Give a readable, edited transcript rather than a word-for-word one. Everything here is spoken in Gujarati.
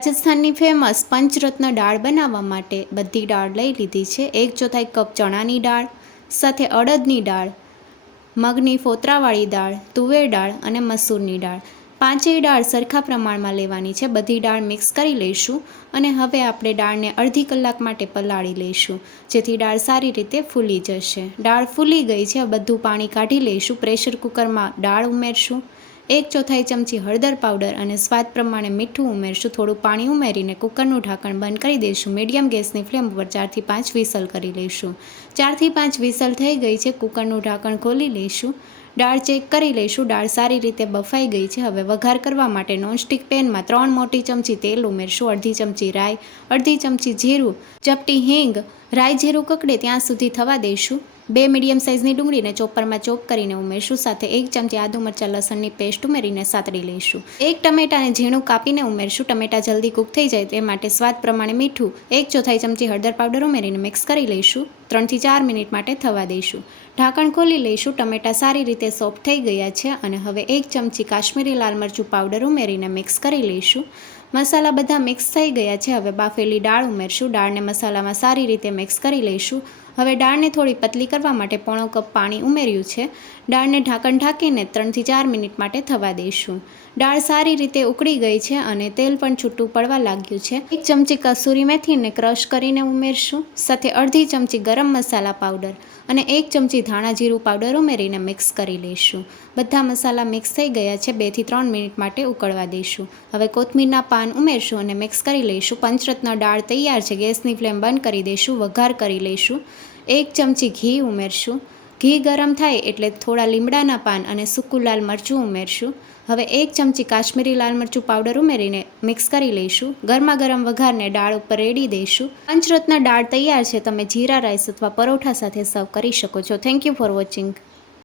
રાજસ્થાનની ફેમસ પંચરત્ન દાળ બનાવવા માટે બધી દાળ લઈ લીધી છે। 1/4 કપ ચણાની દાળ સાથે અડદની દાળ, મગની ફોતરાવાળી દાળ, તુવેર દાળ અને મસૂરની દાળ, પાંચેય દાળ સરખા પ્રમાણમાં લેવાની છે। બધી દાળ મિક્સ કરી લઈશું અને હવે આપણે દાળને અડધી કલાક માટે પલાળી લઈશું, જેથી દાળ સારી રીતે ફૂલી જશે। દાળ ફૂલી ગઈ છે, બધું પાણી કાઢી લઈશું। પ્રેશર કુકરમાં દાળ ઉમેરશું, 1/4 ચમચી હળદર પાવડર અને સ્વાદ પ્રમાણે મીઠું ઉમેરશું। થોડું પાણી ઉમેરીને કુકરનું ઢાંકણ બંધ કરી દઈશું। મીડિયમ ગેસની ફ્લેમ ઉપર 4 થી 5 વિસલ કરી લઈશું। 4 થી 5 વિસલ થઈ ગઈ છે, કુકરનું ઢાંકણ ખોલી લઈશું। દાળ ચેક કરી લઈશું, દાળ સારી રીતે બફાઈ ગઈ છે। હવે વઘાર કરવા માટે નોનસ્ટિક પેનમાં 3 મોટી ચમચી તેલ ઉમેરશું, અડધી ચમચી રાઈ, અડધી ચમચી જીરું, ચપટી હિંગ, રાઈ જીરું કકડે ત્યાં સુધી થવા દઈશું। 2 મીડિયમ સાઇઝની ડુંગળીને ચોપરમાં ચોપ કરીને ઉમેરશું, સાથે 1 ચમચી આદુ મરચાં લસણની પેસ્ટ ઉમેરીને સાતળી લઈશું। 1 ટમેટાને ઝીણું કાપીને ઉમેરશું, ટમેટા જલ્દી કૂક થઈ જાય તે માટે સ્વાદ પ્રમાણે મીઠું, 1/4 ચમચી હળદર પાવડર ઉમેરીને મિક્સ કરી લઈશું। 3 થી 4 મિનિટ માટે થવા દઈશું। ઢાંકણ ખોલી લઈશું, ટમેટા સારી રીતે સોફ્ટ થઈ ગયા છે અને હવે 1 ચમચી કાશ્મીરી લાલ મરચું પાવડર ઉમેરીને મિક્સ કરી લઈશું। મસાલા બધા મિક્સ થઈ ગયા છે, હવે બાફેલી દાળ ઉમેરશું, દાળને મસાલામાં સારી રીતે મિક્સ કરી લઈશું। હવે દાળને થોડી પતલી કરવા માટે પોણો કપ પાણી ઉમેર્યું છે। દાળને ઢાંકણ ઢાંકીને 3 થી 4 મિનિટ માટે થવા દઈશું। દાળ સારી રીતે ઉકળી ગઈ છે અને તેલ પણ છૂટું પડવા લાગ્યું છે। 1 ચમચી કસૂરી મેથીને ક્રશ કરીને ઉમેરશું, સાથે અડધી ચમચી ગરમ મસાલા પાવડર અને 1 ચમચી ધાણા જીરું પાવડર ઉમેરીને મિક્સ કરી લઈશું। બધા મસાલા મિક્સ થઈ ગયા છે, 2 થી 3 મિનિટ માટે ઉકળવા દઈશું। હવે કોથમીરના પાન ઉમેરશું અને મિક્સ કરી લઈશું। પંચરત્ન દાળ તૈયાર છે, ગેસની ફ્લેમ બંધ કરી દઈશું। વઘાર કરી લઈશું, 1 ચમચી ઘી ઉમેરશું। ઘી ગરમ થાય એટલે થોડા લીમડાના પાન અને સૂકું લાલ મરચું ઉમેરશું। હવે 1 ચમચી કાશ્મીરી લાલ મરચું પાવડર ઉમેરીને મિક્સ કરી લઈશું। ગરમા ગરમ વઘારને દાળ ઉપર રેડી દઈશું। પંચરત્ન દાળ તૈયાર છે, તમે જીરા રાઈસ અથવા પરોઠા સાથે સર્વ કરી શકો છો। Thank you for watching.